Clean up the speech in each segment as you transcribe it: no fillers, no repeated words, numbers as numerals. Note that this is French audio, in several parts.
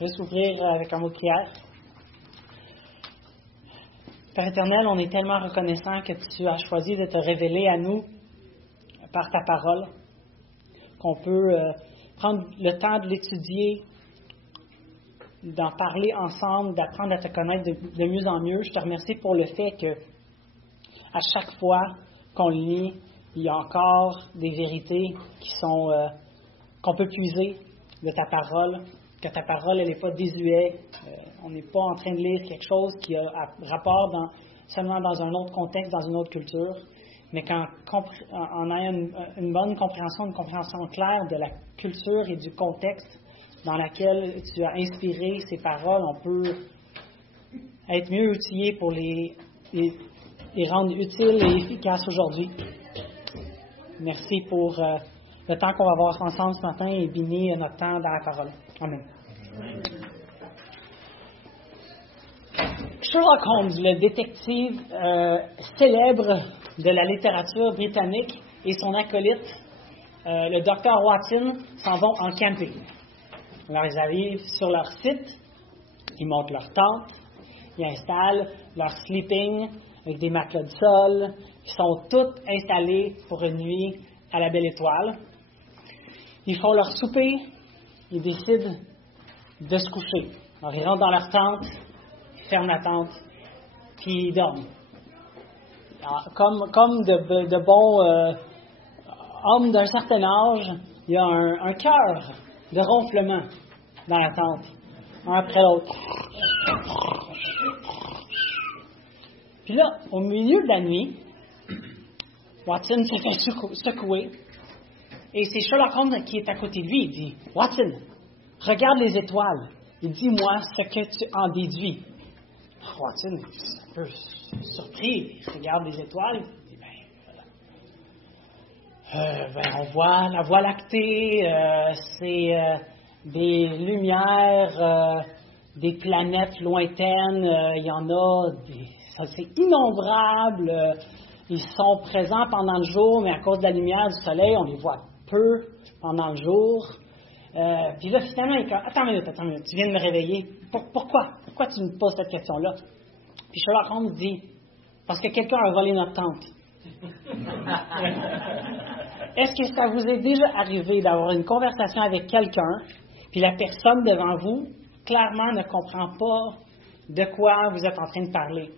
Juste ouvrir avec un mot de prière. Père éternel, on est tellement reconnaissant que tu as choisi de te révéler à nous par ta parole, qu'on peut prendre le temps de l'étudier, d'en parler ensemble, d'apprendre à te connaître de mieux en mieux. Je te remercie pour le fait que à chaque fois qu'on le lit, il y a encore des vérités qui sont qu'on peut puiser de ta parole, que ta parole elle n'est pas désuète. On n'est pas en train de lire quelque chose qui a rapport seulement dans un autre contexte, dans une autre culture, mais en ayant une bonne compréhension, une compréhension claire de la culture et du contexte dans laquelle tu as inspiré ces paroles, on peut être mieux outillé pour les rendre utiles et efficaces aujourd'hui. Merci pour le temps qu'on va avoir ensemble ce matin et bénir notre temps dans la parole. Amen. Sherlock Holmes, le détective célèbre de la littérature britannique, et son acolyte, le docteur Watson, s'en vont en camping. Alors, ils arrivent sur leur site, ils montent leur tente, ils installent leur sleeping avec des matelas de sol. Ils sont tous installés pour une nuit à la Belle Étoile. Ils font leur souper, ils décident de se coucher. Alors, ils rentrent dans leur tente, ils ferment la tente, puis ils dorment. Alors, comme de bons hommes d'un certain âge, il y a un cœur de ronflement dans la tente, un après l'autre. Puis là, au milieu de la nuit, Watson se fait secouer, et c'est Sherlock Holmes qui est à côté de lui. Il dit « Watson, regarde les étoiles, et dis-moi ce que tu en déduis. » Watson est un peu surpris, il regarde les étoiles, il dit on voit la Voie lactée, c'est des lumières, des planètes lointaines, il y en a, c'est innombrable, ils sont présents pendant le jour, mais à cause de la lumière du soleil, on les voit peu pendant le jour. Puis là, finalement, il dit « Attends une minute, tu viens de me réveiller. Pourquoi tu me poses cette question-là? » Puis Sherlock Holmes dit « Parce que quelqu'un a volé notre tente. » Est-ce que ça vous est déjà arrivé d'avoir une conversation avec quelqu'un, puis la personne devant vous, clairement, ne comprend pas de quoi vous êtes en train de parler?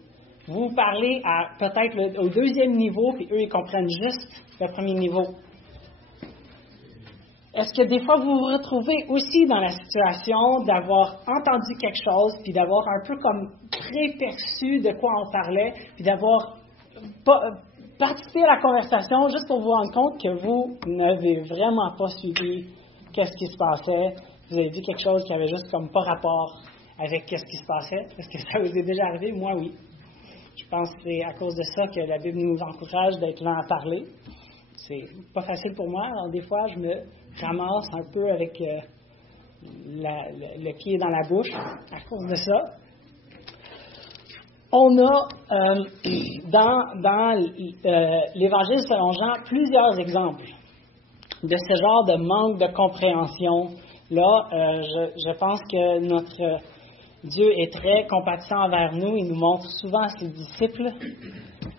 Vous parlez à peut-être au deuxième niveau, puis eux, ils comprennent juste le premier niveau. Est-ce que des fois, vous vous retrouvez aussi dans la situation d'avoir entendu quelque chose, puis d'avoir un peu comme préperçu de quoi on parlait, puis d'avoir participé à la conversation juste pour vous rendre compte que vous n'avez vraiment pas suivi qu'est-ce qui se passait, vous avez dit quelque chose qui avait juste comme pas rapport avec qu'est-ce qui se passait? Est-ce que ça vous est déjà arrivé? Moi, oui. Je pense que c'est à cause de ça que la Bible nous encourage d'être là à parler. C'est pas facile pour moi, alors des fois, je me ramasse un peu avec le pied dans la bouche à cause de ça. On a dans l'Évangile selon Jean plusieurs exemples de ce genre de manque de compréhension. Là, je pense que notre Dieu est très compatissant envers nous. Il nous montre souvent ses disciples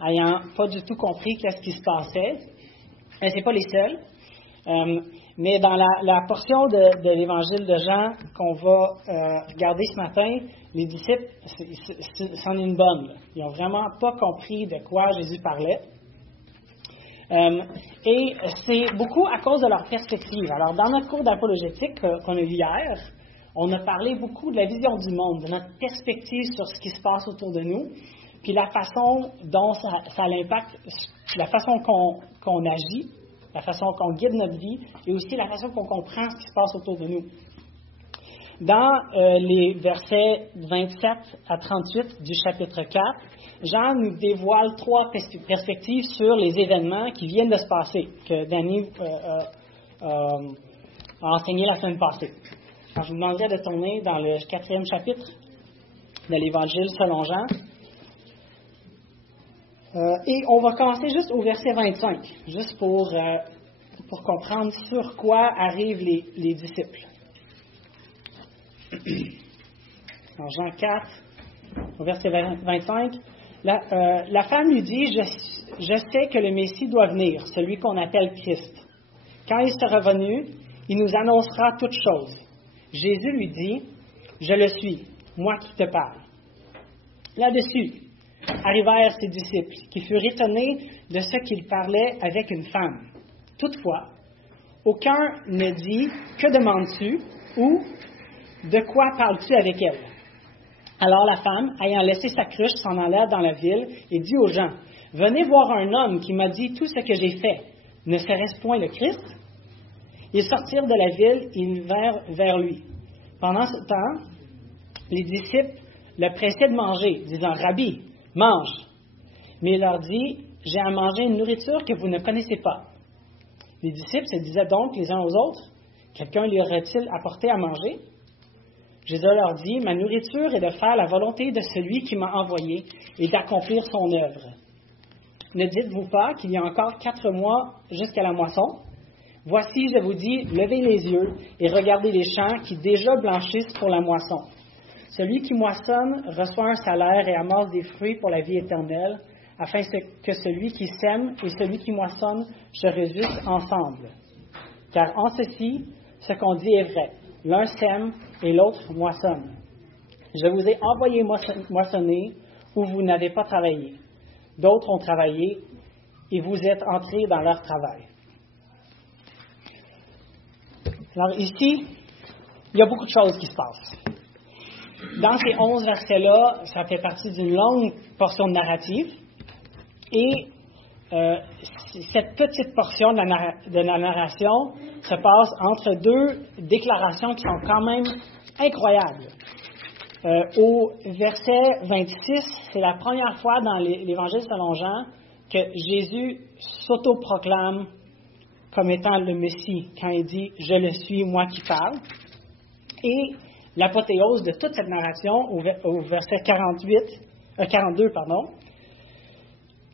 ayant pas du tout compris qu'est-ce qui se passait. Et ce n'est pas les seuls. Mais dans la portion de l'Évangile de Jean qu'on va regarder ce matin, les disciples, c'en est une bonne. Là. Ils n'ont vraiment pas compris de quoi Jésus parlait. Et c'est beaucoup à cause de leur perspective. Alors, dans notre cours d'apologétique qu'on a eu hier, on a parlé beaucoup de la vision du monde, de notre perspective sur ce qui se passe autour de nous, puis la façon dont ça l'impacte, la façon qu'on agit, la façon qu'on guide notre vie, et aussi la façon qu'on comprend ce qui se passe autour de nous. Dans les versets 27 à 38 du chapitre 4, Jean nous dévoile 3 perspectives sur les événements qui viennent de se passer, que Danny a enseigné la semaine passée. Alors, je vous demanderai de tourner dans le 4e chapitre de l'Évangile selon Jean. Et on va commencer juste au verset 25, juste pour comprendre sur quoi arrivent les disciples. Dans Jean 4, au verset 25, la femme lui dit, je sais que le Messie doit venir, celui qu'on appelle Christ. Quand il sera venu, il nous annoncera toutes choses. Jésus lui dit, je le suis, moi qui te parle. Là-dessus, arrivèrent ses disciples, qui furent étonnés de ce qu'il parlait avec une femme. Toutefois, aucun ne dit, que demandes-tu ou de quoi parles-tu avec elle? Alors la femme, ayant laissé sa cruche, s'en alla dans la ville et dit aux gens, venez voir un homme qui m'a dit tout ce que j'ai fait. Ne serait-ce point le Christ? Ils sortirent de la ville et ils vinrent vers lui. Pendant ce temps, les disciples le pressaient de manger, disant, Rabbi, mange. Mais il leur dit, j'ai à manger une nourriture que vous ne connaissez pas. Les disciples se disaient donc les uns aux autres, quelqu'un lui aurait-il apporté à manger? Jésus leur dit, ma nourriture est de faire la volonté de celui qui m'a envoyé et d'accomplir son œuvre. Ne dites-vous pas qu'il y a encore 4 mois jusqu'à la moisson? Voici, je vous dis, levez les yeux et regardez les champs qui déjà blanchissent pour la moisson. Celui qui moissonne reçoit un salaire et amasse des fruits pour la vie éternelle, afin que celui qui sème et celui qui moissonne se réjouissent ensemble. Car en ceci, ce qu'on dit est vrai. L'un sème et l'autre moissonne. Je vous ai envoyé moissonner où vous n'avez pas travaillé. D'autres ont travaillé et vous êtes entrés dans leur travail. Alors ici, il y a beaucoup de choses qui se passent. Dans ces 11 versets-là, ça fait partie d'une longue portion de narrative. Et cette petite portion de la narration se passe entre 2 déclarations qui sont quand même incroyables. Au verset 26, c'est la première fois dans l'Évangile selon Jean que Jésus s'autoproclame comme étant le Messie, quand il dit « Je le suis, moi qui parle ». Et l'apothéose de toute cette narration, au verset 42,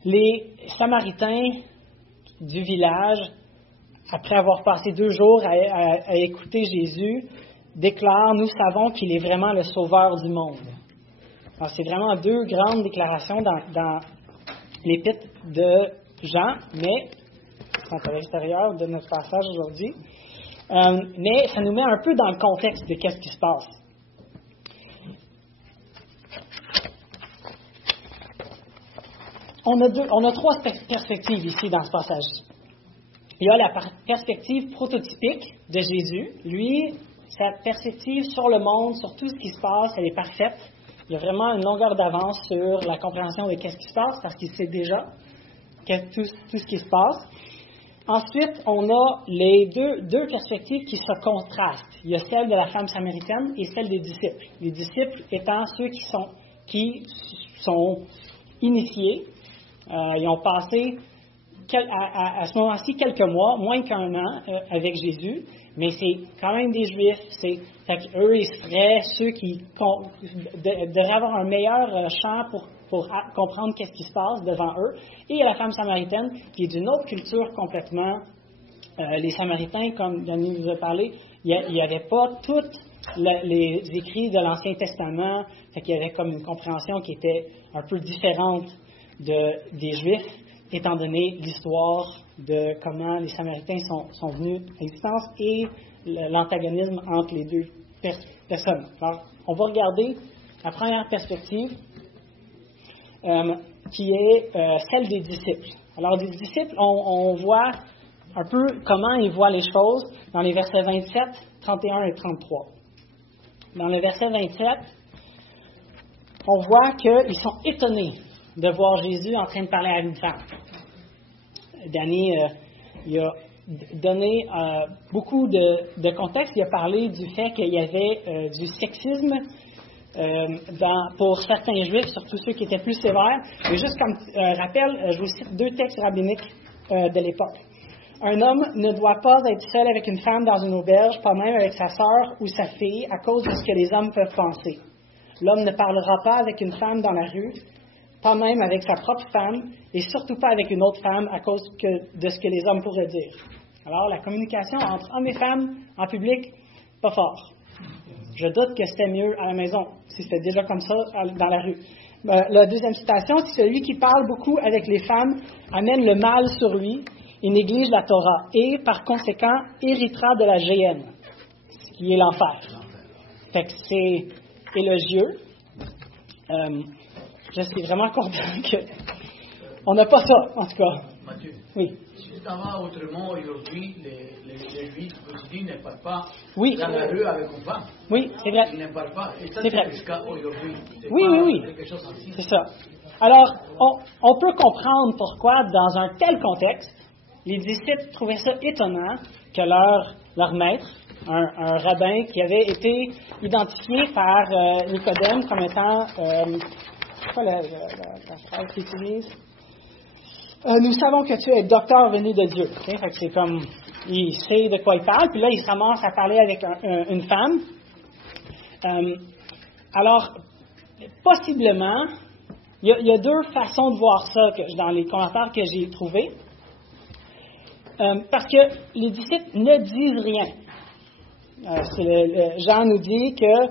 les Samaritains du village, après avoir passé 2 jours à écouter Jésus, déclarent « Nous savons qu'il est vraiment le sauveur du monde ». Alors, c'est vraiment 2 grandes déclarations dans l'épître de Jean, mais qui sont à l'extérieur de notre passage aujourd'hui. Mais ça nous met un peu dans le contexte de qu'est-ce qui se passe. On a 3 perspectives ici dans ce passage. Il y a la perspective prototypique de Jésus. Lui, sa perspective sur le monde, sur tout ce qui se passe, elle est parfaite. Il y a vraiment une longueur d'avance sur la compréhension de qu'est-ce qui se passe parce qu'il sait déjà tout ce qui se passe. Ensuite, on a les deux perspectives qui se contrastent. Il y a celle de la femme samaritaine et celle des disciples. Les disciples étant ceux qui sont initiés. Ils ont passé à ce moment-ci quelques mois, moins qu'1 an avec Jésus, mais c'est quand même des Juifs. Eux, ils seraient ceux qui devraient avoir un meilleur champ pour comprendre qu'est-ce qui se passe devant eux. Et il y a la femme samaritaine qui est d'une autre culture complètement. Les Samaritains, comme Denis nous a parlé, il n'y avait pas tous les écrits de l'Ancien Testament, il y avait comme une compréhension qui était un peu différente des Juifs, étant donné l'histoire de comment les Samaritains sont venus à l'existence et l'antagonisme entre les 2 personnes. Alors, on va regarder la première perspective, qui est celle des disciples. Alors, des disciples, on voit un peu comment ils voient les choses dans les versets 27, 31 et 33. Dans le verset 27, on voit qu'ils sont étonnés de voir Jésus en train de parler à une femme. Danny, il a donné beaucoup de contexte. Il a parlé du fait qu'il y avait du sexisme pour certains Juifs, surtout ceux qui étaient plus sévères. Et juste comme rappel, je vous cite 2 textes rabbiniques de l'époque. Un homme ne doit pas être seul avec une femme dans une auberge, pas même avec sa sœur ou sa fille, à cause de ce que les hommes peuvent penser. L'homme ne parlera pas avec une femme dans la rue, pas même avec sa propre femme, et surtout pas avec une autre femme à cause de ce que les hommes pourraient dire. Alors, la communication entre hommes et femmes en public, pas fort. Je doute que c'était mieux à la maison, si c'était déjà comme ça dans la rue. La deuxième citation, c'est celui qui parle beaucoup avec les femmes, amène le mal sur lui et néglige la Torah, et par conséquent héritera de la géhenne, ce qui est l'enfer. Fait que c'est élogieux. Je suis vraiment content qu'on n'a pas ça, en tout cas. Mathieu, oui. Si tu t'en vas autrement aujourd'hui, les Juifs aujourd'hui ne parlent pas oui. dans la rue avec une femme. Oui, c'est vrai. Ils ne parlent pas. Et ça, c'est vrai. Jusqu'à aujourd'hui. Oui. C'est ça. Alors, on peut comprendre pourquoi, dans un tel contexte, les disciples trouvaient ça étonnant que leur maître, un rabbin qui avait été identifié par Nicodème comme étant, c'est quoi la phrase qu'il utilise? Nous savons que tu es docteur venu de Dieu. Okay? Fait que c'est comme, il sait de quoi il parle, puis là, il se ramasse à parler avec une femme. Alors, possiblement, il y a deux façons de voir ça dans les commentaires que j'ai trouvés. Parce que les disciples ne disent rien. Jean nous dit que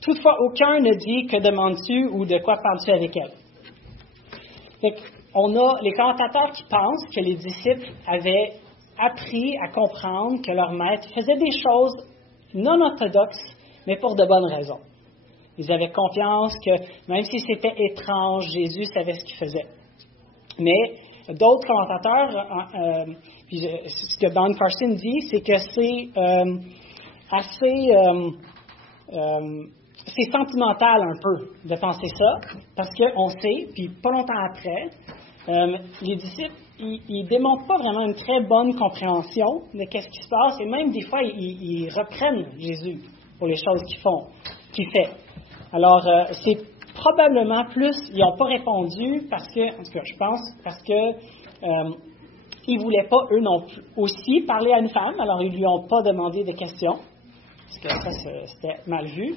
toutefois aucun ne dit que demandes-tu ou de quoi parles-tu avec elle. Donc, on a les commentateurs qui pensent que les disciples avaient appris à comprendre que leur maître faisait des choses non orthodoxes, mais pour de bonnes raisons. Ils avaient confiance que même si c'était étrange, Jésus savait ce qu'il faisait. Mais d'autres commentateurs, puis ce que Don Carson dit, c'est que c'est c'est sentimental un peu de penser ça, parce qu'on sait, puis pas longtemps après, les disciples, ils démontrent pas vraiment une très bonne compréhension de qu'est-ce qui se passe, et même des fois, ils reprennent Jésus pour les choses qu'il fait. Alors, c'est probablement plus, ils n'ont pas répondu parce que, en tout cas, je pense, parce que ils ne voulaient pas, eux non plus, aussi parler à une femme, alors ils ne lui ont pas demandé de questions, parce que ça, c'était mal vu.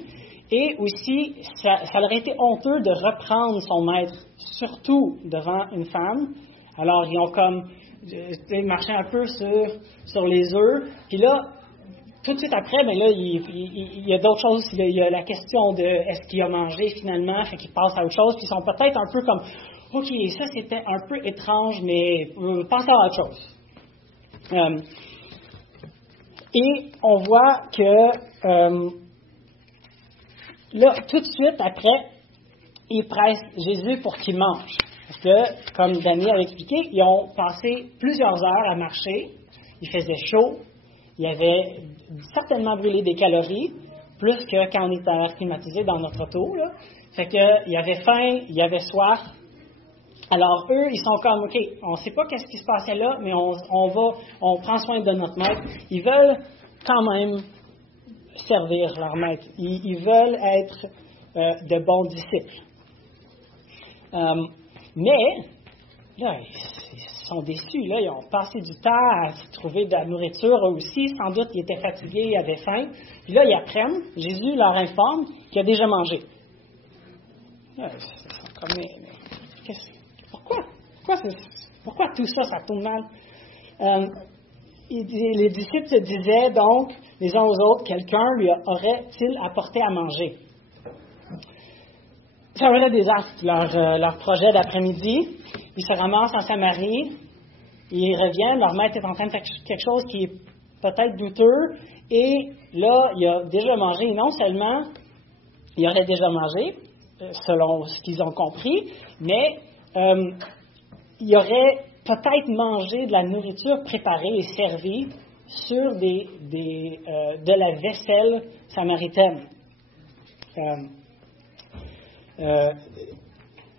Et aussi, ça leur était honteux de reprendre son maître, surtout devant une femme. Alors, ils ont comme marché un peu sur les œufs. Puis là, tout de suite après, ben là, il y a d'autres choses. Il y a la question de est-ce qu'il a mangé finalement, fait qu'ils passent à autre chose. Puis ils sont peut-être un peu comme, OK, ça c'était un peu étrange, mais passons à autre chose. Et on voit que là, tout de suite après, ils pressent Jésus pour qu'il mange. Parce que, comme Danny a expliqué, ils ont passé plusieurs heures à marcher. Il faisait chaud. Il avait certainement brûlé des calories, plus que quand on est à l'air climatisé dans notre auto. Là. Fait qu'il avait faim, il avait soif. Alors, eux, ils sont comme, OK, on ne sait pas qu'est-ce qui se passait là, mais on prend soin de notre maître. Ils veulent quand même servir leur maître. Ils veulent être de bons disciples. Mais, là, ils sont déçus. Là, ils ont passé du temps à se trouver de la nourriture eux aussi. Sans doute, ils étaient fatigués, ils avaient faim. Puis là, ils apprennent, Jésus leur informe qu'il a déjà mangé. Là, ils sont comme, mais pourquoi tout ça, ça tourne mal? Les disciples se disaient donc, les uns aux autres, quelqu'un lui aurait-il apporté à manger? Ça aurait des actes, leur projet d'après-midi. Ils se ramassent en Samarie, ils reviennent, leur maître est en train de faire quelque chose qui est peut-être douteux, et là, il a déjà mangé. Et non seulement il aurait déjà mangé, selon ce qu'ils ont compris, mais il aurait peut-être mangé de la nourriture préparée et servie sur de la vaisselle samaritaine.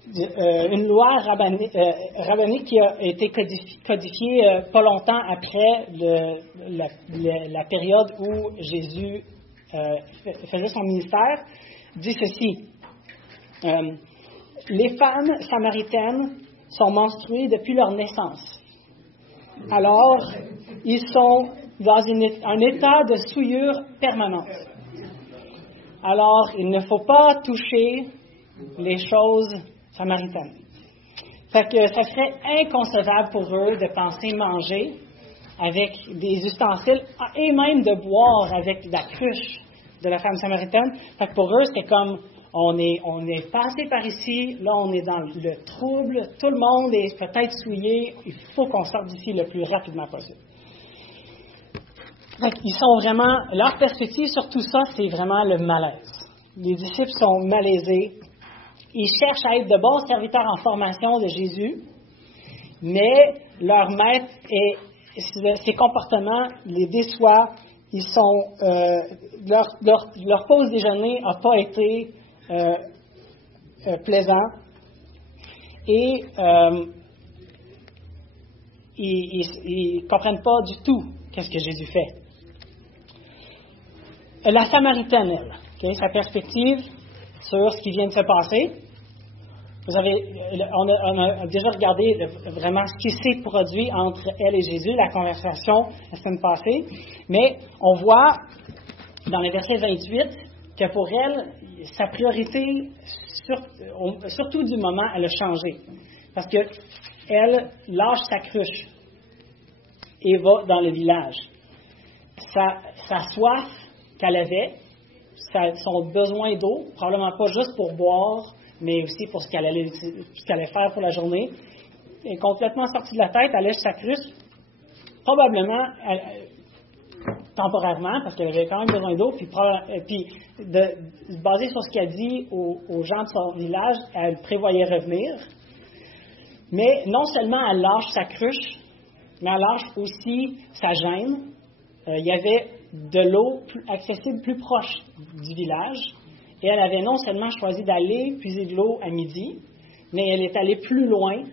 Une loi rabbinique qui a été codifiée pas longtemps après la période où Jésus faisait son ministère, dit ceci. Les femmes samaritaines sont menstruées depuis leur naissance. Alors, ils sont dans un état de souillure permanente. Alors, il ne faut pas toucher les choses samaritaines. Fait que ça serait inconcevable pour eux de penser manger avec des ustensiles et même de boire avec la cruche de la femme samaritaine. Fait que pour eux, c'était comme, on est passé par ici, là on est dans le trouble, tout le monde est peut-être souillé, il faut qu'on sorte d'ici le plus rapidement possible. Fait qu'ils sont vraiment, leur perspective sur tout ça, c'est vraiment le malaise. Les disciples sont malaisés. Ils cherchent à être de bons serviteurs en formation de Jésus, mais leur maître, ses comportements les déçoivent. Ils sont, leur pause déjeuner n'a pas été plaisant. Et ils ne comprennent pas du tout qu'est-ce que Jésus fait. La Samaritaine, elle, sa perspective sur ce qui vient de se passer. On a déjà regardé vraiment ce qui s'est produit entre elle et Jésus, la conversation la semaine passée, mais on voit dans le verset 28 que pour elle, sa priorité, surtout du moment, elle a changé. Parce qu'elle lâche sa cruche et va dans le village. Sa soif qu'elle avait, son besoin d'eau, probablement pas juste pour boire, mais aussi pour ce qu'elle allait faire pour la journée, est complètement sortie de la tête, elle lèche sa cruche, probablement temporairement, parce qu'elle avait quand même besoin d'eau, puis basé sur ce qu'elle dit aux gens de son village, elle prévoyait revenir. Mais non seulement elle lâche sa cruche, mais elle lâche aussi sa gêne. Il y avait de l'eau accessible plus proche du village, et elle avait non seulement choisi d'aller puiser de l'eau à midi, mais elle est allée plus loin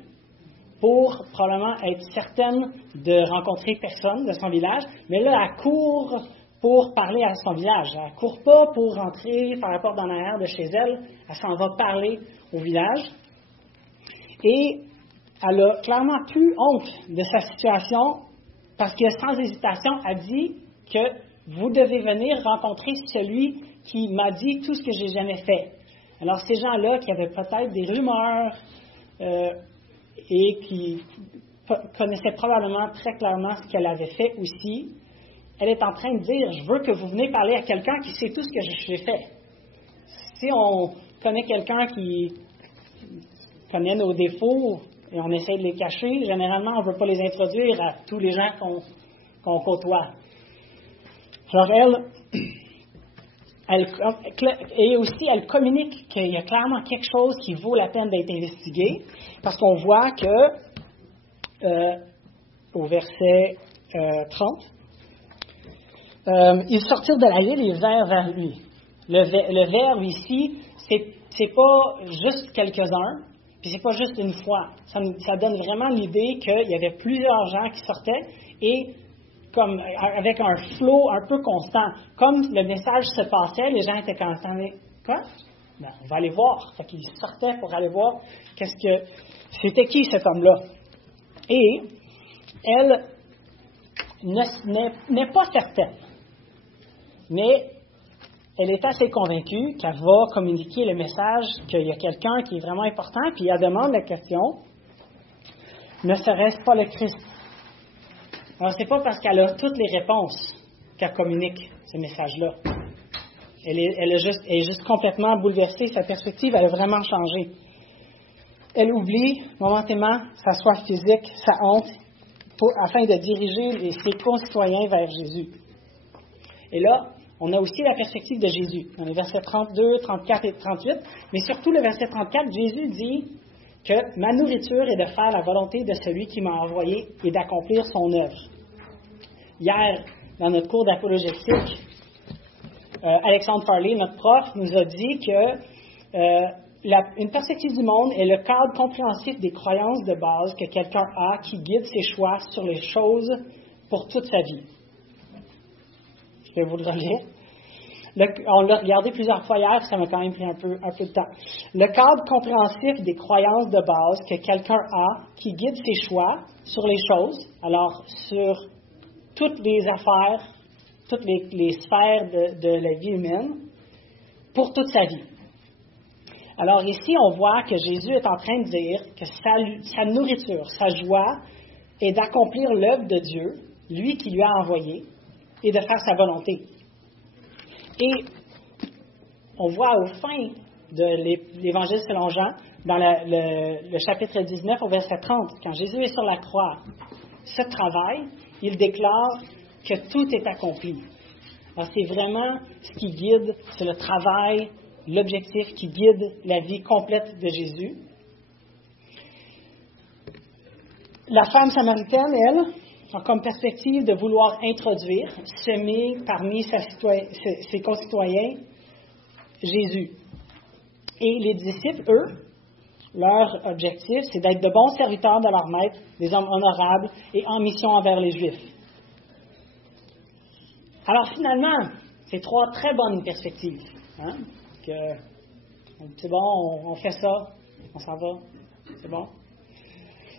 pour probablement être certaine de rencontrer personne de son village, mais là, elle court pour parler à son village. Elle ne court pas pour rentrer, faire la porte dans l'arrière de chez elle, elle s'en va parler au village. Et elle a clairement plus honte de sa situation, parce que sans hésitation, elle dit que vous devez venir rencontrer celui qui m'a dit tout ce que j'ai jamais fait. Alors, ces gens-là qui avaient peut-être des rumeurs et qui connaissaient probablement très clairement ce qu'elle avait fait aussi, elle est en train de dire, je veux que vous venez parler à quelqu'un qui sait tout ce que j'ai fait. Si on connaît quelqu'un qui connaît nos défauts et on essaie de les cacher, généralement, on ne veut pas les introduire à tous les gens qu'on côtoie. Alors, et aussi, elle communique qu'il y a clairement quelque chose qui vaut la peine d'être investigué, parce qu'on voit que, au verset 30, ils sortirent de l'allée, les vers vers lui. Le verbe ici, c'est pas juste quelques-uns, puis c'est pas juste une fois. Ça donne vraiment l'idée qu'il y avait plusieurs gens qui sortaient et comme avec un flow un peu constant. Comme le message se passait, les gens étaient comme, attendez, quoi? Ben, on va aller voir. Fait qu'ils sortaient pour aller voir c'était qui cet homme-là. Et elle n'est pas certaine, mais elle est assez convaincue qu'elle va communiquer le message qu'il y a quelqu'un qui est vraiment important, puis elle demande la question, ne serait-ce pas le Christ? Alors, ce n'est pas parce qu'elle a toutes les réponses qu'elle communique ce message-là. Elle est juste complètement bouleversée, sa perspective, elle a vraiment changé. Elle oublie momentanément sa soif physique, sa honte, afin de diriger ses concitoyens vers Jésus. Et là, on a aussi la perspective de Jésus, dans les versets 32, 34 et 38, mais surtout le verset 34, Jésus dit que ma nourriture est de faire la volonté de celui qui m'a envoyé et d'accomplir son œuvre. Hier, dans notre cours d'apologétique, Alexandre Farley, notre prof, nous a dit que une perspective du monde est le cadre compréhensif des croyances de base que quelqu'un a qui guide ses choix sur les choses pour toute sa vie. Je vais vous le relire. On l'a regardé plusieurs fois hier, ça m'a quand même pris un peu de temps. Le cadre compréhensif des croyances de base que quelqu'un a qui guide ses choix sur les choses, alors sur toutes les affaires, toutes les sphères de la vie humaine, pour toute sa vie. Alors ici, on voit que Jésus est en train de dire que sa nourriture, sa joie, est d'accomplir l'œuvre de Dieu, lui qui lui a envoyé, et de faire sa volonté. Et on voit au fin de l'Évangile selon Jean, dans le chapitre 19 au verset 30, quand Jésus est sur la croix, ce travail, il déclare que tout est accompli. Alors c'est vraiment ce qui guide, c'est le travail, l'objectif qui guide la vie complète de Jésus. La femme samaritaine, elle, a comme perspective de vouloir introduire, semer parmi ses concitoyens Jésus. Et les disciples, eux, leur objectif, c'est d'être de bons serviteurs de leur maître, des hommes honorables et en mission envers les Juifs. Alors finalement, c'est trois très bonnes perspectives. Hein? C'est bon, on fait ça, on s'en va, c'est bon.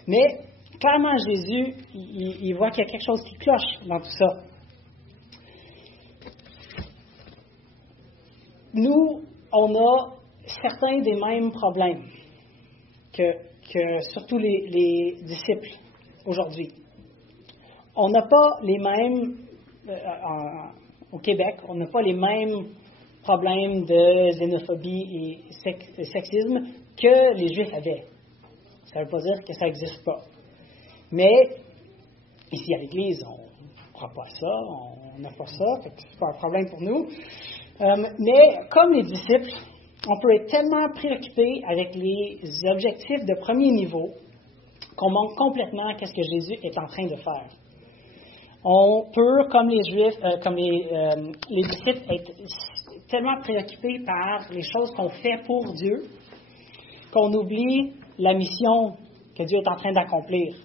Mais clairement, Jésus, il voit qu'il y a quelque chose qui cloche dans tout ça. Nous, on a certains des mêmes problèmes que surtout les disciples aujourd'hui. On n'a pas les mêmes, au Québec, on n'a pas les mêmes problèmes de xénophobie et sexisme que les Juifs avaient. Ça ne veut pas dire que ça n'existe pas. Mais ici à l'Église, on ne croit pas à ça, on n'a pas ça, ce n'est pas un problème pour nous. Mais comme les disciples, on peut être tellement préoccupé avec les objectifs de premier niveau qu'on manque complètement à ce que Jésus est en train de faire. On peut, comme les Juifs, les disciples, être tellement préoccupés par les choses qu'on fait pour Dieu qu'on oublie la mission que Dieu est en train d'accomplir.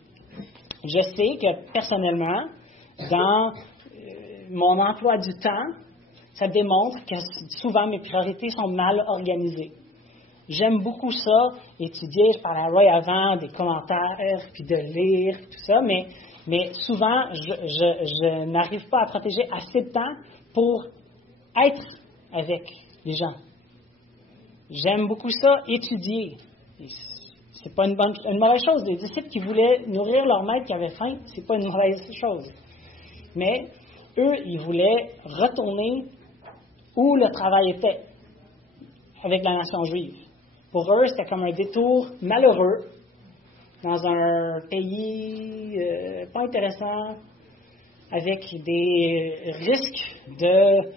Je sais que personnellement, dans mon emploi du temps, ça démontre que souvent mes priorités sont mal organisées. J'aime beaucoup ça, étudier, je parlais à Roy avant, des commentaires, puis de lire, tout ça, mais souvent, je n'arrive pas à protéger assez de temps pour être avec les gens. J'aime beaucoup ça, étudier. C'est pas une mauvaise chose. Les disciples qui voulaient nourrir leur maître qui avait faim, c'est pas une mauvaise chose. Mais eux, ils voulaient retourner où le travail était, avec la nation juive. Pour eux, c'était comme un détour malheureux dans un pays pas intéressant, avec des risques de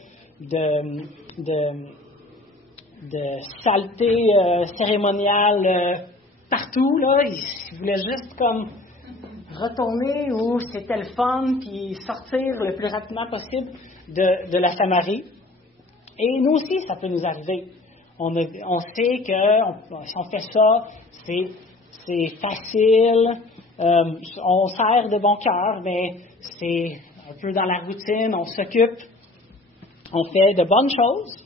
saleté cérémoniale partout. Là. Ils voulaient juste comme retourner où c'était le fun, puis sortir le plus rapidement possible de la Samarie. Et nous aussi, ça peut nous arriver. On sait que si on fait ça, c'est facile, on sert de bon cœur, mais c'est un peu dans la routine, on s'occupe, on fait de bonnes choses.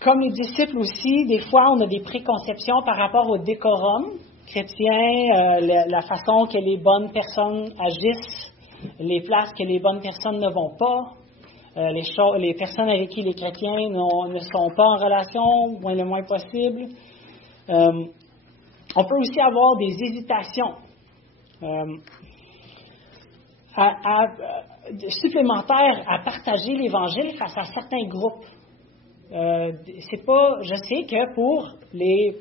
Comme les disciples aussi, des fois, on a des préconceptions par rapport au décorum chrétien, la façon que les bonnes personnes agissent, les places que les bonnes personnes ne vont pas, les personnes avec qui les chrétiens ne sont pas en relation, le moins possible. On peut aussi avoir des hésitations supplémentaires à partager l'Évangile face à certains groupes. Je sais que pour les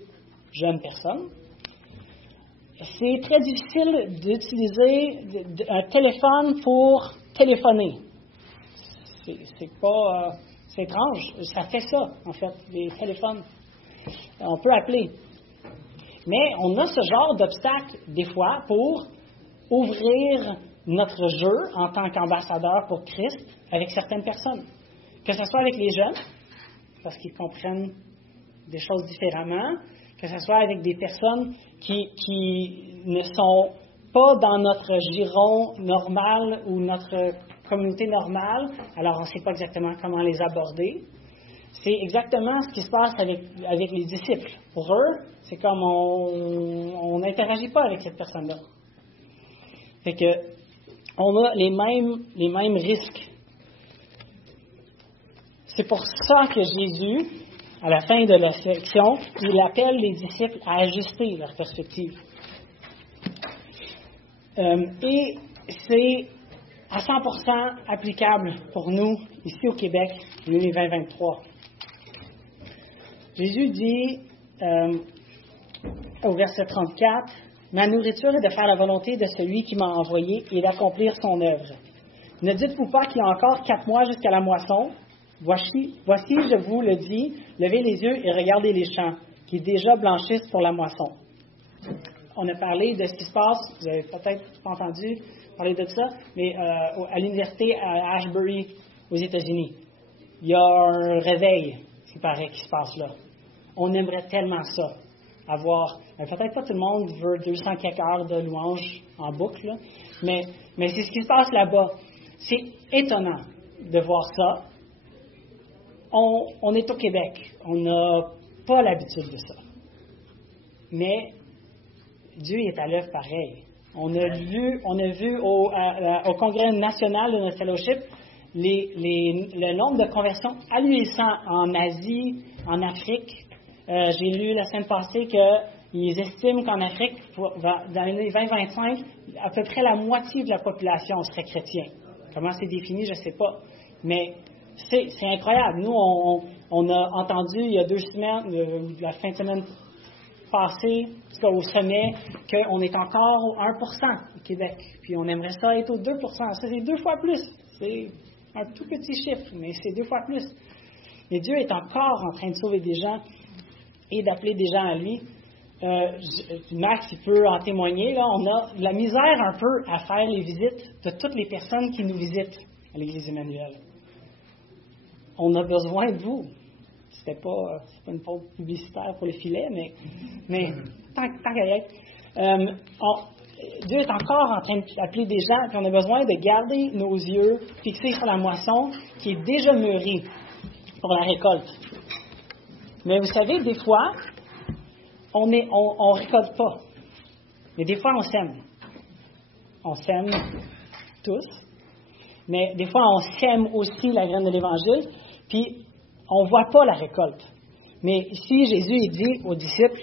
jeunes personnes, c'est très difficile d'utiliser un téléphone pour téléphoner. C'est étrange. Ça fait ça, en fait, les téléphones. On peut appeler. Mais on a ce genre d'obstacle, des fois, pour ouvrir notre jeu en tant qu'ambassadeur pour Christ avec certaines personnes. Que ce soit avec les jeunes, parce qu'ils comprennent des choses différemment, que ce soit avec des personnes qui ne sont pas dans notre giron normal ou notre communauté normale, alors on ne sait pas exactement comment les aborder. C'est exactement ce qui se passe avec les disciples. Pour eux, c'est comme on n'interagit pas avec cette personne-là. Fait que on a les mêmes risques. C'est pour ça que Jésus, à la fin de la section, il appelle les disciples à ajuster leur perspective. Et c'est à 100% applicable pour nous, ici au Québec, en 2023. Jésus dit au verset 34, « Ma nourriture est de faire la volonté de celui qui m'a envoyé et d'accomplir son œuvre. Ne dites-vous pas qu'il y a encore 4 mois jusqu'à la moisson? Voici, je vous le dis, levez les yeux et regardez les champs, qui déjà blanchissent pour la moisson. » On a parlé de ce qui se passe, vous n'avez peut-être pas entendu parler de ça, mais à l'université à Ashbury, aux États-Unis. Il y a un réveil, il paraît, qui se passe là. On aimerait tellement ça, avoir, peut-être pas tout le monde veut 200 quelques heures de louanges en boucle, là, mais c'est ce qui se passe là-bas. C'est étonnant de voir ça. On est au Québec, on n'a pas l'habitude de ça. Mais Dieu est à l'œuvre pareil. On a vu au Congrès national de notre fellowship le nombre de conversions ahurissant en Asie, en Afrique. J'ai lu la semaine passée qu'ils estiment qu'en Afrique, dans les 2025, à peu près la moitié de la population serait chrétien. Comment c'est défini, je ne sais pas. Mais c'est incroyable. Nous, on a entendu il y a 2 semaines, la fin de semaine passée, au sommet, qu'on est encore au 1% au Québec. Puis on aimerait ça être au 2%. Ça, c'est 2 fois plus. C'est un tout petit chiffre, mais c'est 2 fois plus. Et Dieu est encore en train de sauver des gens et d'appeler des gens à lui. Max, il peut en témoigner. Là, on a de la misère un peu à faire les visites de toutes les personnes qui nous visitent à l'Église Emmanuel. On a besoin de vous. C'est pas une pause publicitaire pour le filet, mais tant qu'à y être. Dieu est encore en train d'appeler des gens, puis on a besoin de garder nos yeux fixés sur la moisson qui est déjà mûrie pour la récolte. Mais vous savez, des fois, on récolte pas. Mais des fois, on sème. On sème tous. Mais des fois, on sème aussi la graine de l'Évangile, puis on ne voit pas la récolte. Mais ici, Jésus il dit aux disciples,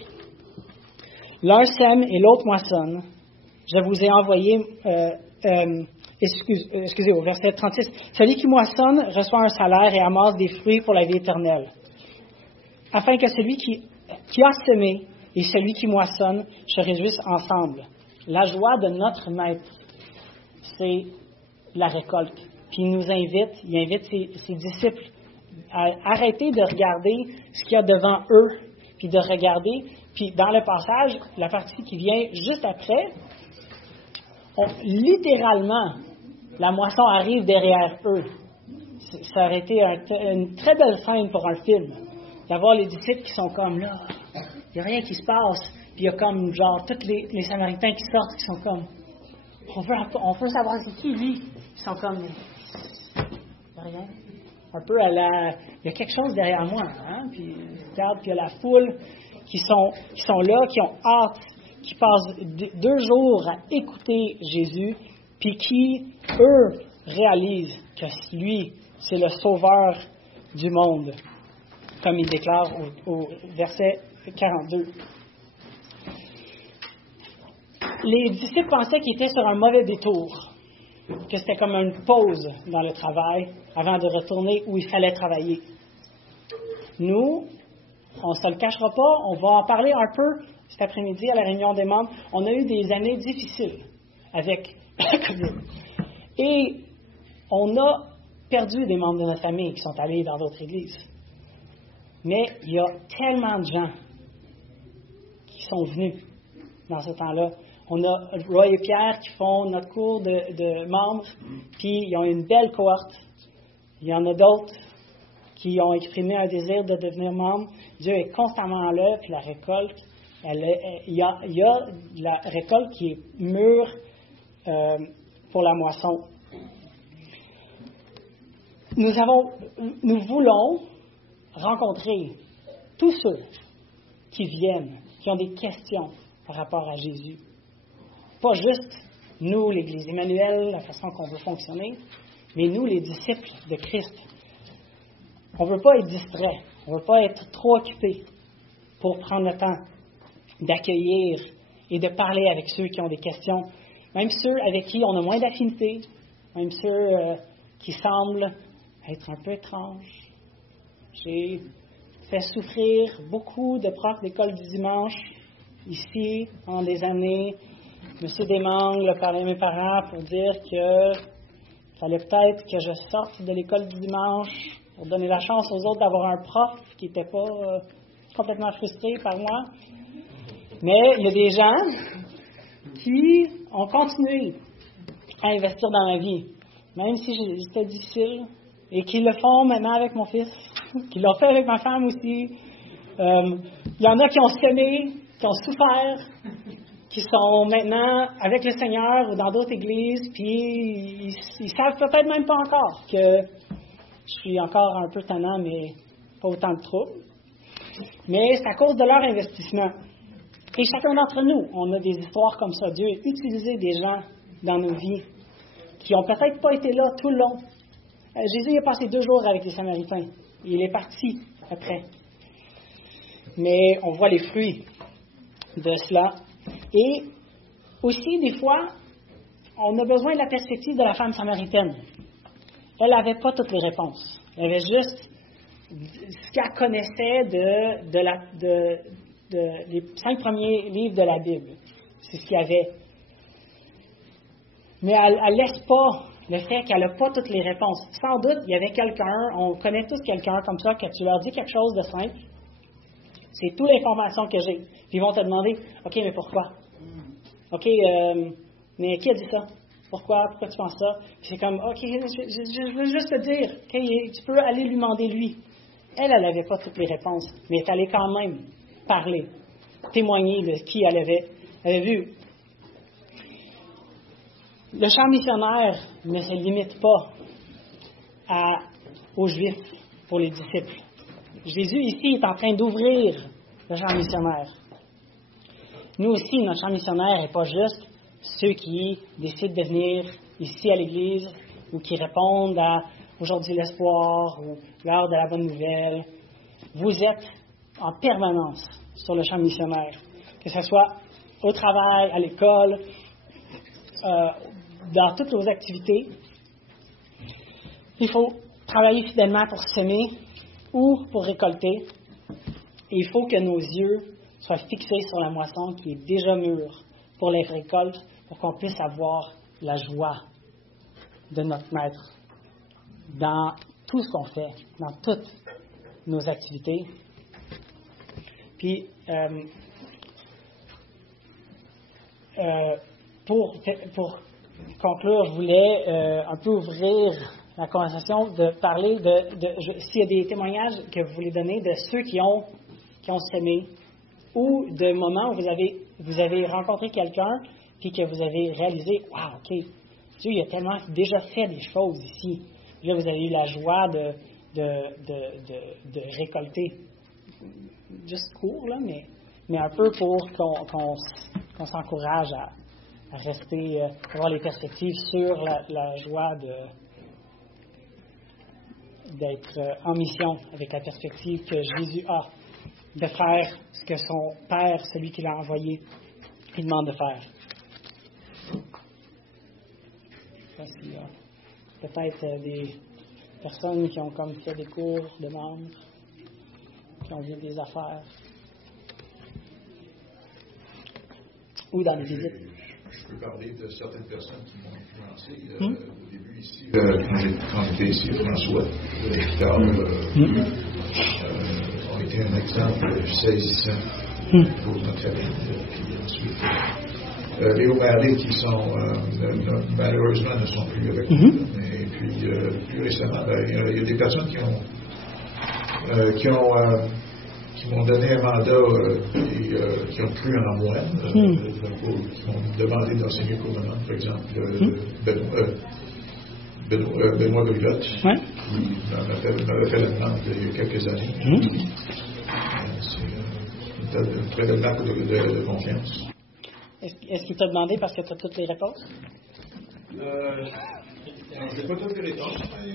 « L'un sème et l'autre moissonne. Je vous ai envoyé... excusez, au verset 36. « Celui qui moissonne reçoit un salaire et amasse des fruits pour la vie éternelle. Afin que celui qui a semé et celui qui moissonne se réjouissent ensemble. » La joie de notre Maître, c'est la récolte. Puis il invite ses disciples à arrêter de regarder ce qu'il y a devant eux, puis de regarder. Puis dans le passage, la partie qui vient juste après, littéralement, la moisson arrive derrière eux. Ça aurait été une très belle scène pour un film, d'avoir les disciples qui sont comme là, il n'y a rien qui se passe, puis il y a comme genre tous les Samaritains qui sortent, qui sont comme, on veut savoir c'est qui lui. Ils sont comme, il n'y a rien. Un peu il y a quelque chose derrière moi, hein? Puis regarde, puis il y a la foule qui sont là, qui ont hâte, qui passent 2 jours à écouter Jésus, puis qui, eux, réalisent que lui, c'est le sauveur du monde, comme il déclare au verset 42. Les disciples pensaient qu'ils étaient sur un mauvais détour, que c'était comme une pause dans le travail avant de retourner où il fallait travailler. Nous, on ne se le cachera pas, on va en parler un peu cet après-midi à la réunion des membres. On a eu des années difficiles avec COVID. Et on a perdu des membres de notre famille qui sont allés dans d'autres églises. Mais il y a tellement de gens qui sont venus dans ce temps-là. On a Roy et Pierre qui font notre cours de membres, puis ils ont une belle cohorte. Il y en a d'autres qui ont exprimé un désir de devenir membres. Dieu est constamment là, puis la récolte, il y a la récolte qui est mûre pour la moisson. Nous voulons rencontrer tous ceux qui viennent, qui ont des questions par rapport à Jésus. Pas juste nous, l'Église Emmanuel, la façon qu'on veut fonctionner, mais nous, les disciples de Christ. On ne veut pas être distrait, on ne veut pas être trop occupé pour prendre le temps d'accueillir et de parler avec ceux qui ont des questions, même ceux avec qui on a moins d'affinité, même ceux qui semblent être un peu étranges. J'ai fait souffrir beaucoup de profs d'école du dimanche ici pendant des années. M. Desmangles a parlé à mes parents pour dire que fallait peut-être que je sorte de l'école du dimanche pour donner la chance aux autres d'avoir un prof qui n'était pas complètement frustré par moi. Mais il y a des gens qui ont continué à investir dans ma vie, même si c'était difficile, et qui le font maintenant avec mon fils, qui l'ont fait avec ma femme aussi. Il y en a qui ont semé, qui ont souffert, qui sont maintenant avec le Seigneur ou dans d'autres églises, puis ils savent peut-être même pas encore que je suis encore un peu tannant, mais pas autant de troubles. Mais c'est à cause de leur investissement. Et chacun d'entre nous, on a des histoires comme ça. Dieu a utilisé des gens dans nos vies qui n'ont peut-être pas été là tout le long. Jésus a passé 2 jours avec les Samaritains. Il est parti après. Mais on voit les fruits de cela. Et aussi, des fois, on a besoin de la perspective de la femme samaritaine. Elle n'avait pas toutes les réponses. Elle avait juste ce qu'elle connaissait les 5 premiers livres de la Bible. C'est ce qu'il y avait. Mais elle ne laisse pas le fait qu'elle n'a pas toutes les réponses. Sans doute, il y avait quelqu'un, on connaît tous quelqu'un comme ça, que tu leur dis quelque chose de simple, c'est toute l'information que j'ai. Puis ils vont te demander, OK, mais pourquoi? OK, mais qui a dit ça? Pourquoi tu penses ça? Puis c'est comme, OK, je veux juste te dire, OK, tu peux aller lui demander lui. Elle n'avait pas toutes les réponses, mais elle allait quand même parler, témoigner de qui elle avait vu. Le champ missionnaire ne se limite pas aux Juifs pour les disciples. Jésus, ici, est en train d'ouvrir le champ missionnaire. Nous aussi, notre champ missionnaire n'est pas juste ceux qui décident de venir ici à l'Église ou qui répondent à Aujourd'hui l'espoir ou l'heure de la bonne nouvelle. Vous êtes en permanence sur le champ missionnaire, que ce soit au travail, à l'école, dans toutes nos activités. Il faut travailler fidèlement pour s'aimer ou pour récolter. Et il faut que nos yeux soient fixés sur la moisson qui est déjà mûre pour les récoltes, pour qu'on puisse avoir la joie de notre Maître dans tout ce qu'on fait, dans toutes nos activités. Puis, pour conclure, je voulais un peu ouvrir la conversation, de parler s'il y a des témoignages que vous voulez donner de ceux qui ont s'aimé, ou de moments où vous avez rencontré quelqu'un puis que vous avez réalisé, wow, OK, Dieu il a tellement déjà fait des choses ici. Là, vous avez eu la joie de récolter. Juste court, là, mais un peu pour qu'on s'encourage à rester, avoir les perspectives sur la joie d'être en mission avec la perspective que Jésus a de faire ce que son Père, celui qui l'a envoyé, lui demande de faire. Il y a peut-être des personnes qui ont comme fait des cours de membres, qui ont vu des affaires, ou dans les visites. Je peux parler de certaines personnes qui m'ont influencé. Au début, ici, quand j'étais ici, François, ont été un exemple saisissant pour notre famille. Puis ensuite, Léo Marley, qui malheureusement ne sont plus avec nous. Et puis, plus récemment, il y a des personnes qui m'ont donné un mandat et qui ont cru en moi, qui m'ont demandé d'enseigner le gouvernement, par exemple, Benoît Brilotte, qui m'avait fait la demande il y a quelques années. C'est une très belle marque de confiance. Est-ce qu'il t'a demandé parce que tu as toutes les réponses? Je n'ai pas toutes les réponses, mais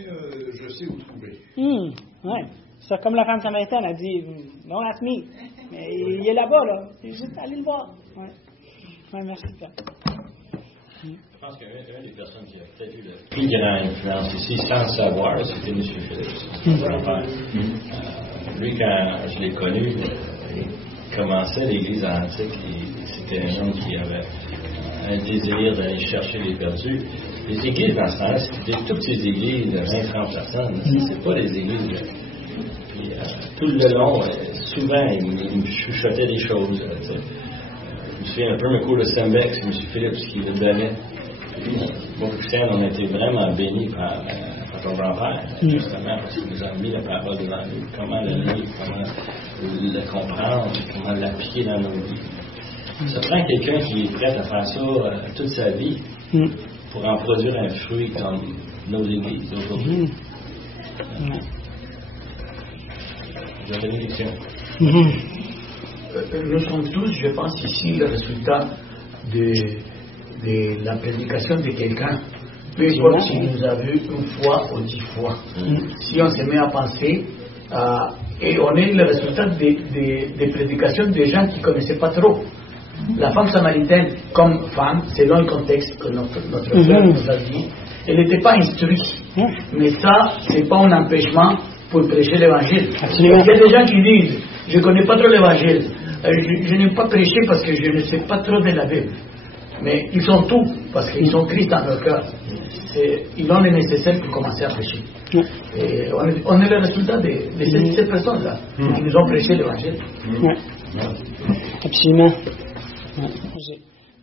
je sais où trouver. Oui. C'est comme la femme samaritaine a dit, don't ask me. Mais il est là-bas, là. Il est juste allé le voir. Oui, merci. pense qu'une des personnes qui a peut-être eu le plus grande influence ici, sans le savoir, c'était M. Phillips, mon grand-père. Lui, quand je l'ai connu, il commençait l'Église antique et c'était un homme qui avait un désir d'aller chercher les perdus. Les églises, dans ce temps-là, c'était toutes ces églises de 20-30 personnes. C'est pas des églises. Puis, tout le long, souvent, il me chuchotait des choses. Je me souviens un peu un cours de Sembec, c'est M. Phillips qui le donnait. Moi, Christian, on a été vraiment bénis par ton grand-père, justement, parce qu'il nous a mis la parole devant nous. Comment le lire, comment le comprendre, comment l'appliquer dans nos vies. Ça prend quelqu'un qui est prêt à faire ça toute sa vie pour en produire un fruit comme nos églises aujourd'hui. Vous avez une question? Nous sommes tous, je pense, ici le résultat de la prédication de quelqu'un. Peu importe si nous avons vu une fois ou 10 fois. Si on se met à penser, et on est le résultat des prédications des gens qui ne connaissaient pas trop. La femme samaritaine, comme femme, selon le contexte que notre frère nous a dit, elle n'était pas instruite. Mais ça, ce n'est pas un empêchement pour prêcher l'évangile. Il y a des gens qui disent, je ne connais pas trop l'évangile, je n'aime pas prêcher parce que je ne sais pas trop de la Bible. Mais ils ont tout, parce qu'ils ont Christ dans leur cœur. Ils ont le nécessaire pour commencer à prêcher. Et on est le résultat de ces personnes-là qui nous ont prêché l'évangile. Absolument.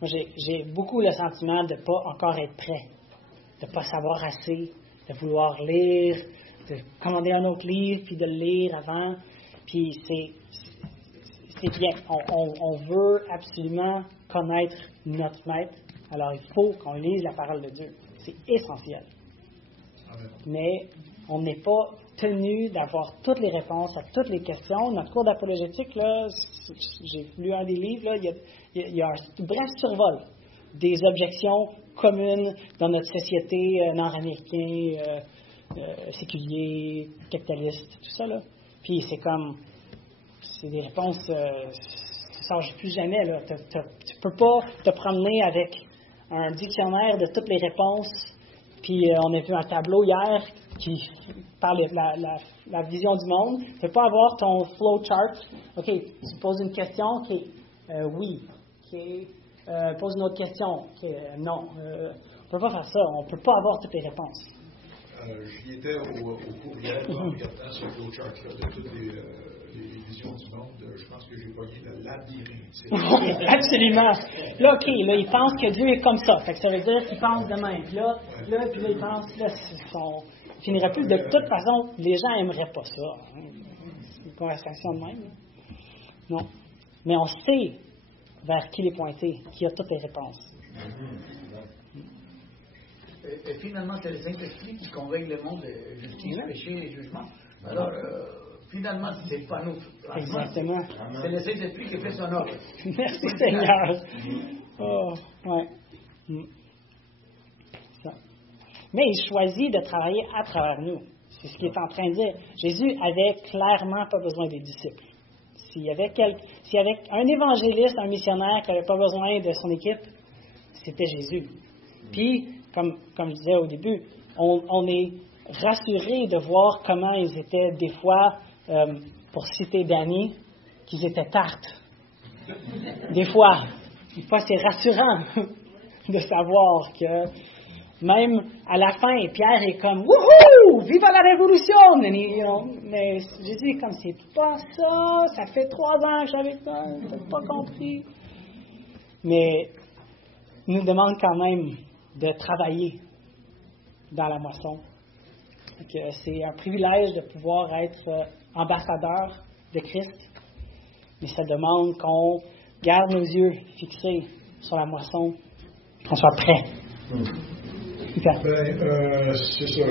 Moi, j'ai beaucoup le sentiment de ne pas encore être prêt, de ne pas savoir assez, de vouloir lire, de commander un autre livre, puis de le lire avant. Puis c'est bien. On veut absolument connaître notre maître. Alors, il faut qu'on lise la parole de Dieu. C'est essentiel. Mais on n'est pas tenu d'avoir toutes les réponses à toutes les questions. Notre cours d'apologétique, là, j'ai lu un des livres, là, il y a un bref survol des objections communes dans notre société nord-américaine, séculier, capitaliste, tout ça, là. Puis c'est des réponses, ça ne change plus jamais, là. Tu peux pas te promener avec un dictionnaire de toutes les réponses. Puis on a vu un tableau hier qui parle de la vision du monde. Tu ne peux pas avoir ton flow chart. OK, tu poses une question, OK, oui. OK, pose une autre question. OK, non. On ne peut pas faire ça. On ne peut pas avoir toutes les réponses. J'y étais au cours hier en regardant ce flow chart-là de toutes les visions du monde. Je pense que j'ai pogné le labyrinthe. Absolument. Là, OK, là, ils pensent que Dieu est comme ça. Fait que ça veut dire qu'ils pensent de même. Puis là, ils pensent, là, on finirait plus. De toute façon, les gens n'aimeraient pas ça. C'est une conversation de même. Non. Mais on sait vers qui les pointer, qui a toutes les réponses. Et finalement, c'est le Saint-Esprit qui convainc le monde de justice, péché et jugement. Alors, finalement, ce n'est pas nous. Exactement. C'est le Saint-Esprit qui fait son œuvre. Merci Seigneur. Oh, ouais. Ça. Mais il choisit de travailler à travers nous. C'est ce qu'il est en train de dire. Jésus avait clairement pas besoin des disciples. S'il y avait un évangéliste, un missionnaire qui n'avait pas besoin de son équipe, c'était Jésus. Puis, comme je disais au début, on est rassuré de voir comment ils étaient des fois, pour citer Danny, qu'ils étaient tartes. Des fois, c'est rassurant de savoir que même à la fin, Pierre est comme « Wouhou! Viva la révolution! » Mais Jésus est comme « C'est pas ça, ça fait 3 ans que j'avais ça, je n'ai pas compris. » Mais il nous demande quand même de travailler dans la moisson. C'est un privilège de pouvoir être ambassadeur de Christ, mais ça demande qu'on garde nos yeux fixés sur la moisson, qu'on soit prêt. C'est ça.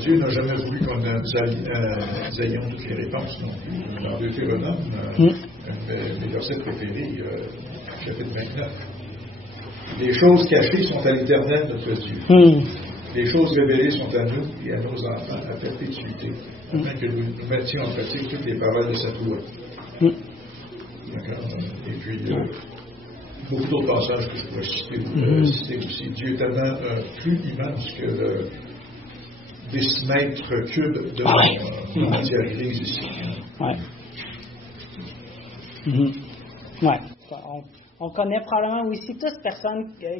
Dieu n'a jamais voulu qu'on nous ayons toutes les réponses non plus. Dans Deutéronome, mes versets préférés, chapitre 29. Les choses cachées sont à l'Éternel, notre Dieu. Les choses révélées sont à nous et à nos enfants à perpétuité, afin que nous mettions en pratique toutes les paroles de cette loi. D'accord. Et puis, beaucoup d'autres passages que je pourrais citer aussi. Dieu est tellement plus immense que le 10 mètres cubes de matière grise ici. Ouais. Ouais. On connaît probablement aussi tous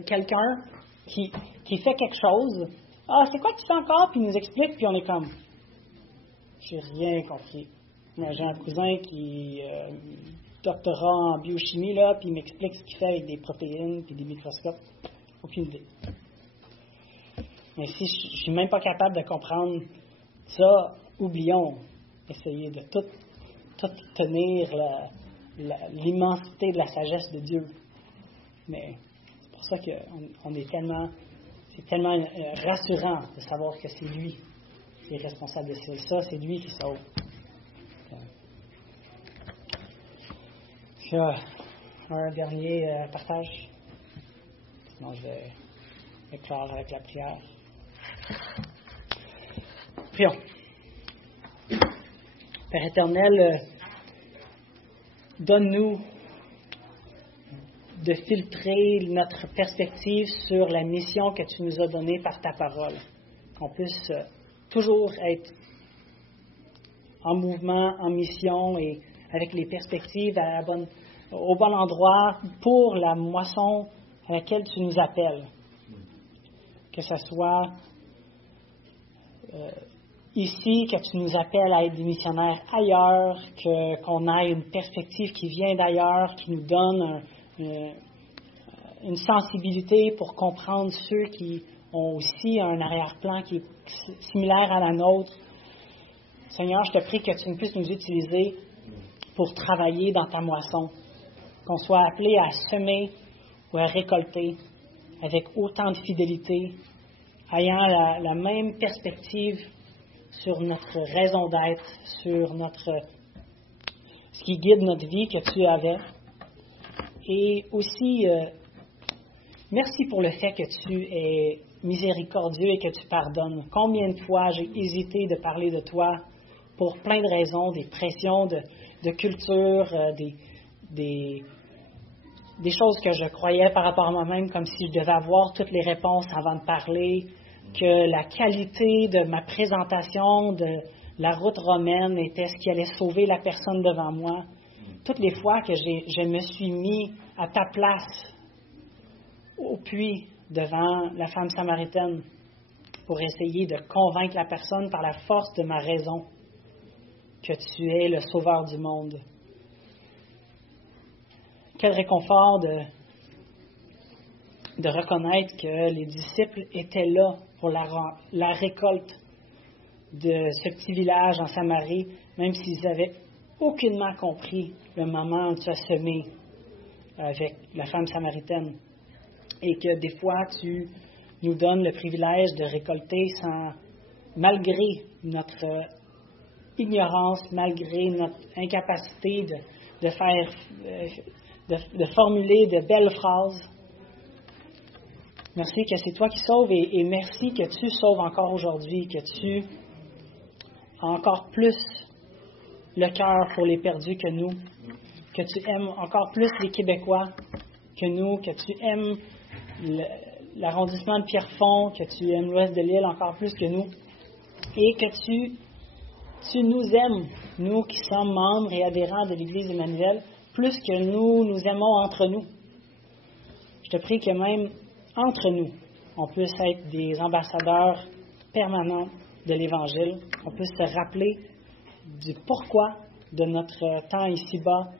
quelqu'un qui fait quelque chose. Ah, c'est quoi que tu fais encore? Puis il nous explique, puis on est comme, j'ai rien compris. Moi, j'ai un cousin qui doctorat en biochimie, là, puis il m'explique ce qu'il fait avec des protéines puis des microscopes. Aucune idée. Mais si je suis même pas capable de comprendre ça, oublions. Essayer de tout tenir l'immensité de la sagesse de Dieu. Mais c'est pour ça qu'on est tellement... C'est tellement rassurant de savoir que c'est lui qui est responsable de ça, c'est lui qui sauve. Un dernier partage. Sinon, je vais éclore avec la prière. Prions. Père éternel, donne-nous de filtrer notre perspective sur la mission que tu nous as donnée par ta parole. Qu'on puisse toujours être en mouvement, en mission et avec les perspectives au bon endroit pour la moisson à laquelle tu nous appelles. Que ce soit ici, que tu nous appelles à être des missionnaires ailleurs, qu'on ait une perspective qui vient d'ailleurs, qui nous donne une sensibilité pour comprendre ceux qui ont aussi un arrière-plan qui est similaire à la nôtre. Seigneur, je te prie que tu puisses nous utiliser pour travailler dans ta moisson, qu'on soit appelé à semer ou à récolter avec autant de fidélité, ayant la même perspective sur notre raison d'être, sur ce qui guide notre vie que tu avais. Et aussi, merci pour le fait que tu es miséricordieux et que tu pardonnes. Combien de fois j'ai hésité de parler de toi pour plein de raisons, des pressions de culture, des choses que je croyais par rapport à moi-même, comme si je devais avoir toutes les réponses avant de parler, que la qualité de ma présentation de la route romaine était ce qui allait sauver la personne devant moi. Toutes les fois que je me suis mis à ta place au puits devant la femme samaritaine pour essayer de convaincre la personne par la force de ma raison que tu es le sauveur du monde. Quel réconfort de reconnaître que les disciples étaient là pour la récolte de ce petit village en Samarie, même s'ils avaient aucunement compris le moment où tu as semé avec la femme samaritaine. Et que des fois, tu nous donnes le privilège de récolter malgré notre ignorance, malgré notre incapacité de formuler de belles phrases. Merci que c'est toi qui sauves et merci que tu sauves encore aujourd'hui, que tu as encore plus le cœur pour les perdus que nous, que tu aimes encore plus les Québécois que nous, que tu aimes l'arrondissement de Pierrefonds, que tu aimes l'ouest de l'île encore plus que nous, et que tu nous aimes, nous qui sommes membres et adhérents de l'Église Emmanuel, plus que nous aimons entre nous. Je te prie que même entre nous, on puisse être des ambassadeurs permanents de l'Évangile, on puisse se rappeler du pourquoi de notre temps ici-bas,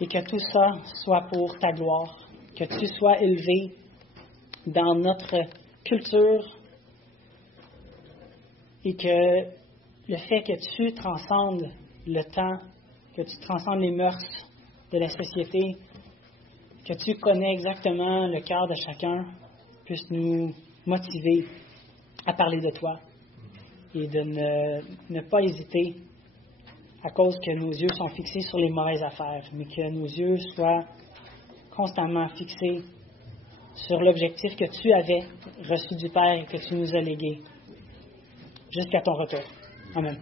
et que tout ça soit pour ta gloire, que tu sois élevé dans notre culture et que le fait que tu transcendes le temps, que tu transcendes les mœurs de la société, que tu connais exactement le cœur de chacun, puisse nous motiver à parler de toi et de ne pas hésiter à cause que nos yeux sont fixés sur les mauvaises affaires, mais que nos yeux soient constamment fixés sur l'objectif que tu avais reçu du Père et que tu nous as légué jusqu'à ton retour. Amen.